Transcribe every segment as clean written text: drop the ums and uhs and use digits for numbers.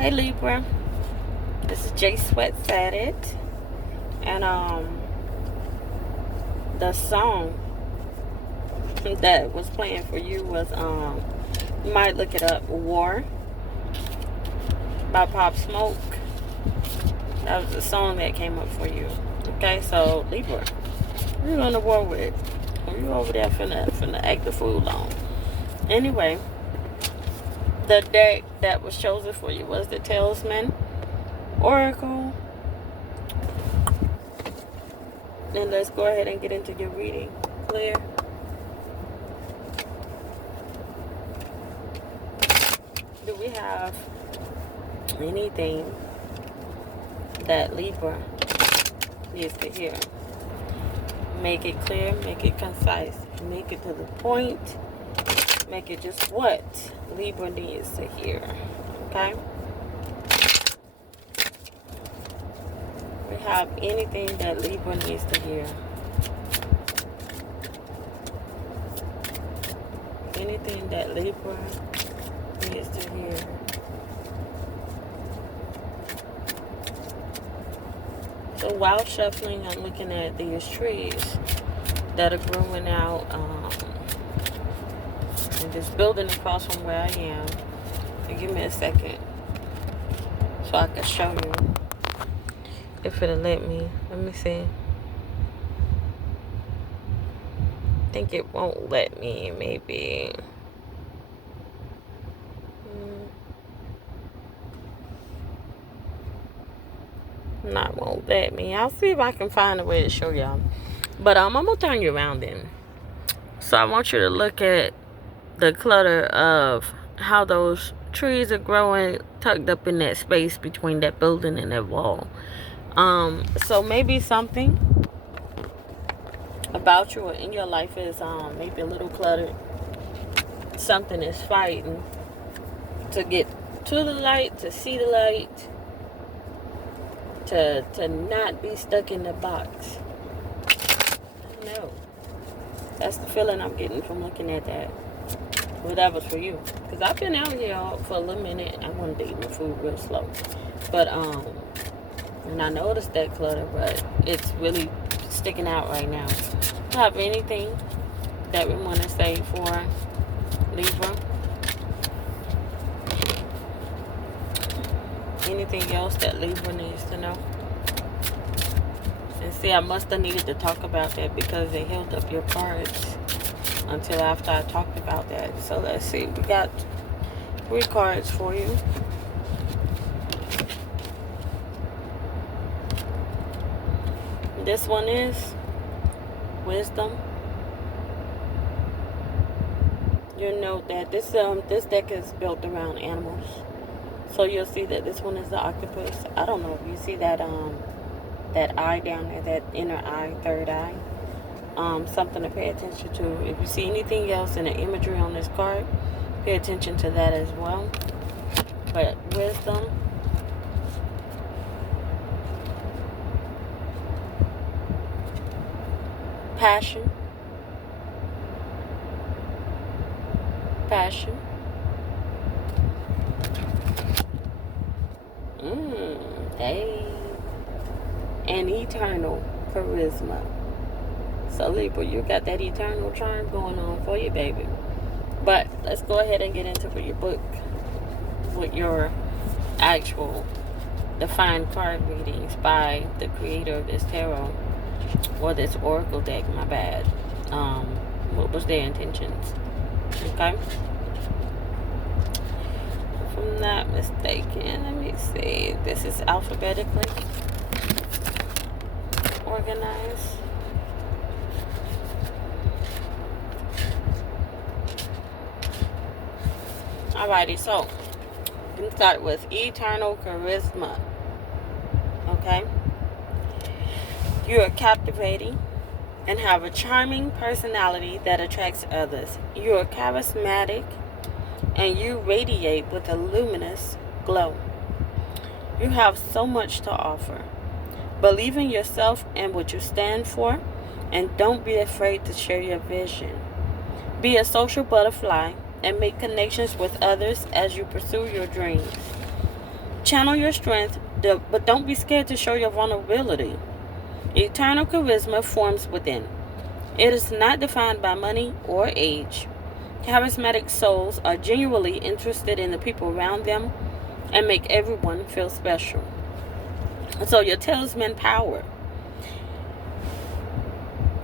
Hey Libra, this is Jsweat69saidit, and the song that was playing for you was you might look it up, War by Pop Smoke. That was the song that came up for you. Okay, so Libra, who you going to war with? Are you over there finna act the fool on? Anyway, the deck that was chosen for you was the Talisman Oracle. Then let's go ahead and get into your reading. Clear. Do we have anything that Libra needs to hear? Make it clear, make it concise, make it to the point, make it just what Libra needs to hear. Okay? We have anything that Libra needs to hear. Anything that Libra needs to hear. So while shuffling, I'm looking at these trees that are growing out in this building across from where I am. So give me a second so I can show you if it'll let me. Let me see. I think it won't let me, maybe. Not won't let me. I'll see if I can find a way to show y'all. But I'm gonna turn you around then. So I want you to look at the clutter of how those trees are growing tucked up in that space between that building and that wall. So maybe something about you or in your life is maybe a little cluttered. Something is fighting to get to the light, to see the light, to not be stuck in the box. No. That's the feeling I'm getting from looking at that. Well, that was for you. Because I've been out here for a little minute. I wanted to eat my food real slow. But, and I noticed that clutter, but it's really sticking out right now. Do you have anything that we want to say for Libra? Anything else that Libra needs to know? And see, I must have needed to talk about that because they held up your cards until after I talked about that. So let's see. We got 3 cards for you. This one is Wisdom. You'll note that this deck is built around animals. So you'll see that this one is the octopus. I don't know if you see that that eye down there, that inner eye, third eye. Something to pay attention to. If you see anything else in the imagery on this card, pay attention to that as well. But Wisdom. Passion. Passion. Hey. And eternal charisma. So Libra, you got that eternal charm going on for you, baby. But let's go ahead and get into your book with your actual defined card readings by the creator of this tarot or this oracle deck. My bad. What was their intentions? Okay. If I'm not mistaken, let me see. This is alphabetically organized. Alrighty, so we can start with eternal charisma. Okay? You are captivating and have a charming personality that attracts others. You are charismatic and you radiate with a luminous glow. You have so much to offer. Believe in yourself and what you stand for, and don't be afraid to share your vision. Be a social butterfly and make connections with others as you pursue your dreams. Channel your strength, but don't be scared to show your vulnerability. Eternal charisma forms within. It is not defined by money or age. Charismatic souls are genuinely interested in the people around them and make everyone feel special. So your talisman power.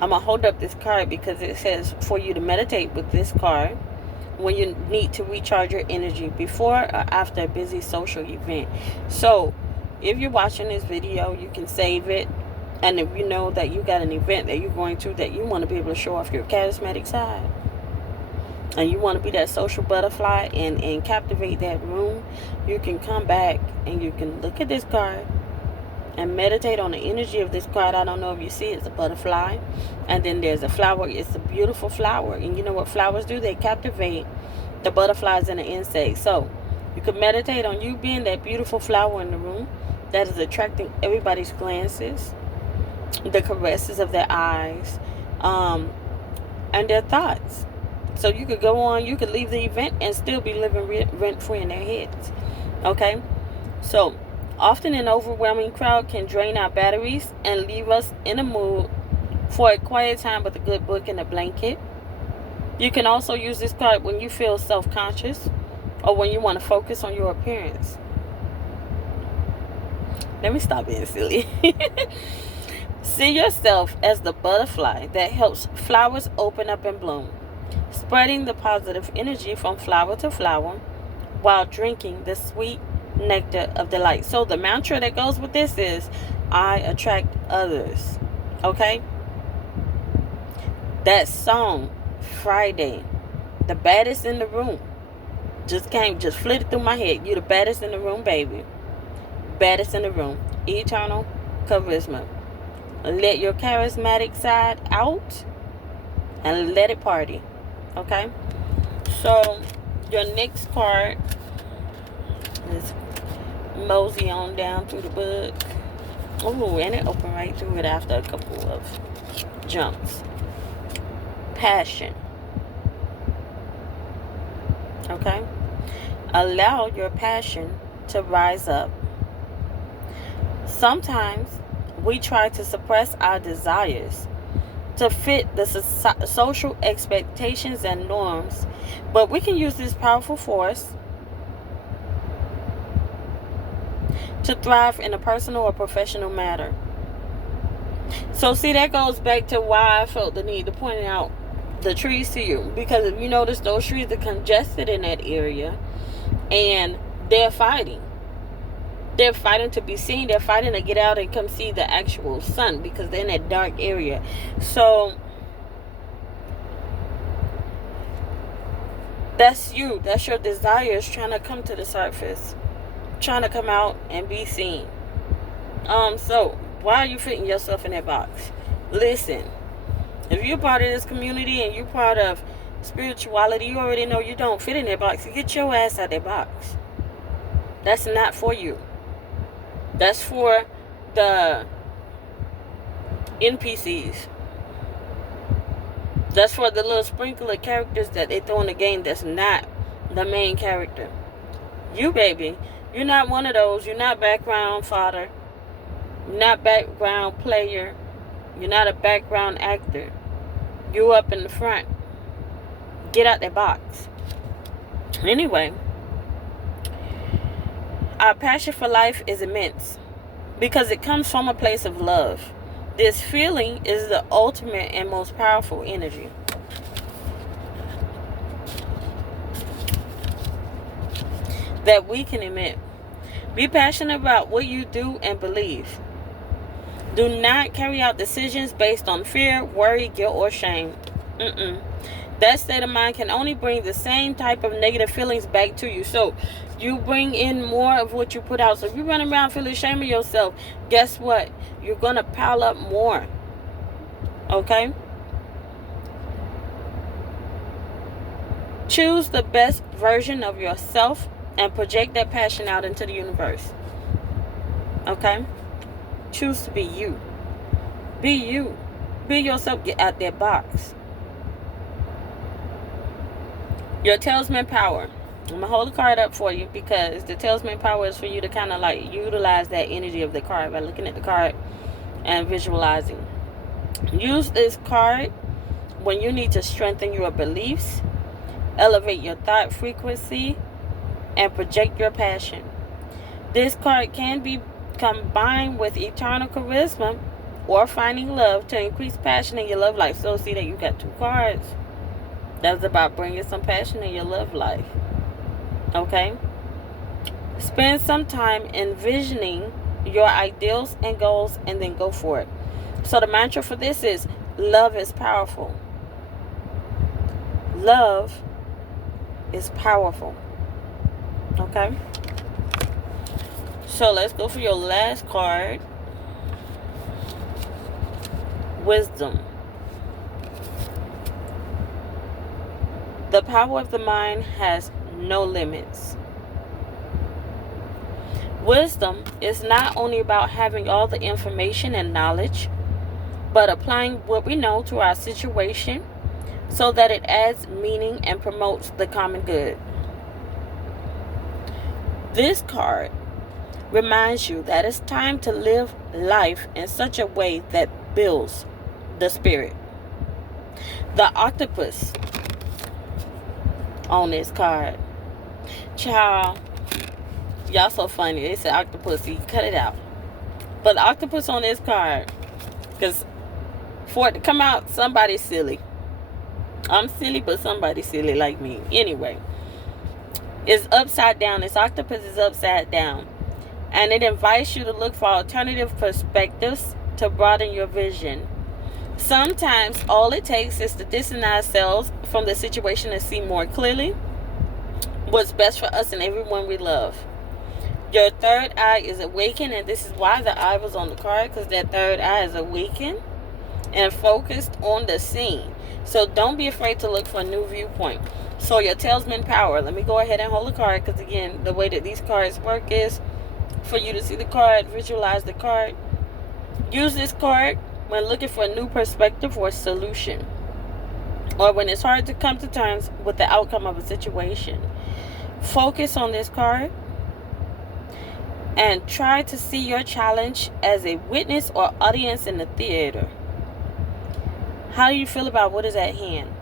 I'm going to hold up this card because it says for you to meditate with this card when you need to recharge your energy before or after a busy social event. So if you're watching this video, you can save it. And if you know that you got an event that you're going to, that you want to be able to show off your charismatic side, and you want to be that social butterfly and captivate that room, you can come back and you can look at this card and meditate on the energy of this card. I don't know if you see, it's a butterfly. And then there's a flower. It's a beautiful flower. And you know what flowers do? They captivate the butterflies and the insects. So you can meditate on you being that beautiful flower in the room that is attracting everybody's glances, the caresses of their eyes, and their thoughts. So you could go on, you could leave the event and still be living rent-free in their heads. Okay? So often an overwhelming crowd can drain our batteries and leave us in a mood for a quiet time with a good book and a blanket. You can also use this card when you feel self-conscious or when you want to focus on your appearance. Let me stop being silly. See yourself as the butterfly that helps flowers open up and bloom, spreading the positive energy from flower to flower while drinking the sweet nectar of delight. So the mantra that goes with this is, I attract others. Okay? That song, Friday, the baddest in the room, just flitted through my head. You the baddest in the room, baby. Baddest in the room. Eternal charisma. Let your charismatic side out and let it party. Okay? So, your next card is mosey on down through the book. Oh, and it opened right through it after a couple of jumps. Passion. Okay? Allow your passion to rise up. Sometimes we try to suppress our desires to fit the social expectations and norms, but we can use this powerful force to thrive in a personal or professional matter. So see, that goes back to why I felt the need to point out the trees to you, because if you notice, those trees are congested in that area and they're fighting. They're fighting to be seen. They're fighting to get out and come see the actual sun because they're in that dark area. So that's you. That's your desires trying to come to the surface, trying to come out and be seen. So why are you fitting yourself in that box? Listen, if you're part of this community and you're part of spirituality, you already know you don't fit in that box. Get your ass out of that box. That's not for you. That's for the NPCs. That's for the little sprinkle of characters that they throw in the game that's not the main character. You, baby, you're not one of those. You're not background fodder. You're not background player. You're not a background actor. You up in the front. Get out that box. Anyway, our passion for life is immense because it comes from a place of love. This feeling is the ultimate and most powerful energy. That we can emit. Be passionate about what you do and believe. Do not carry out decisions based on fear, worry, guilt, or shame. That state of mind can only bring the same type of negative feelings back to you. So you bring in more of what you put out. So if you're running around feeling ashamed of yourself, guess what? You're going to pile up more. Okay? Choose the best version of yourself and project that passion out into the universe. Okay? Choose to be you. Be you. Be yourself. Get out that box. Your talisman power. I'm gonna hold the card up for you because the talisman power is for you to kind of like utilize that energy of the card by looking at the card and visualizing. Use this card when you need to strengthen your beliefs, elevate your thought frequency, and project your passion. This card can be combined with eternal charisma or finding love to increase passion in your love life. So see that you got two cards. That's about bringing some passion in your love life. Okay? Spend some time envisioning your ideals and goals and then go for it. So the mantra for this is, love is powerful. Love is powerful. Okay? So let's go for your last card. Wisdom. The power of the mind has no limits. Wisdom is not only about having all the information and knowledge, but applying what we know to our situation so that it adds meaning and promotes the common good. This card reminds you that it's time to live life in such a way that builds the spirit. The octopus on this card. Child, y'all so funny. They said octopusy. Cut it out. But the octopus on this card, because for it to come out, somebody's silly. I'm silly, but somebody's silly like me. Anyway, it's upside down. This octopus is upside down. And it invites you to look for alternative perspectives to broaden your vision. Sometimes all it takes is to distance ourselves from the situation and see more clearly what's best for us and everyone we love. Your third eye is awakened, and this is why the eye was on the card, because that third eye is awakened and focused on the scene. So don't be afraid to look for a new viewpoint. So your talisman power, let me go ahead and hold the card, because again, the way that these cards work is for you to see the card, visualize the card. Use this card when looking for a new perspective or solution, or when it's hard to come to terms with the outcome of a situation. Focus on this card and try to see your challenge as a witness or audience in the theater. How do you feel about what is at hand?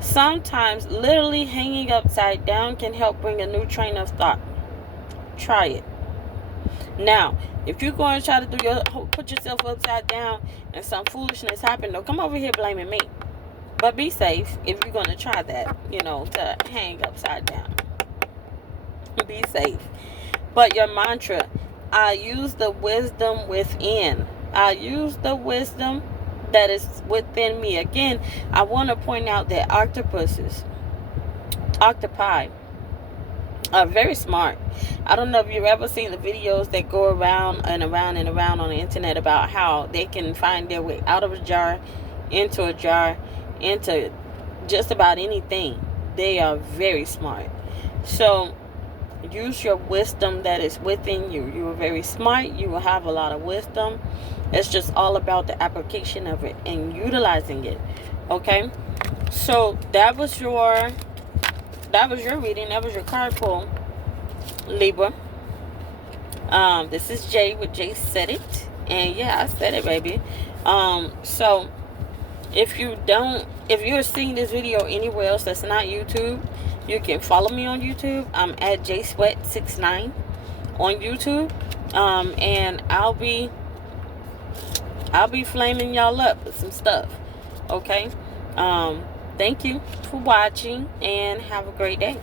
Sometimes literally hanging upside down can help bring a new train of thought. Try it. Now, if you're going to try to put yourself upside down and some foolishness happen, don't come over here blaming me. But be safe if you're going to try that, to hang upside down. Be safe. But your mantra, I use the wisdom within. I use the wisdom that is within me. Again, I want to point out that octopi are very smart. I don't know if you've ever seen the videos that go around and around and around on the internet about how they can find their way out of a jar, into just about anything. They are very smart. So use your wisdom that is within you. You are very smart. You will have a lot of wisdom. It's just all about the application of it and utilizing it. Okay? So that was your reading. That was your card pull, Libra. This is Jay with Jsaidit. And yeah, I said it, baby. So if you're seeing this video anywhere else that's not YouTube, you can follow me on YouTube. I'm at Jsweat69 on YouTube. And I'll be flaming y'all up with some stuff. Okay? Thank you for watching and have a great day.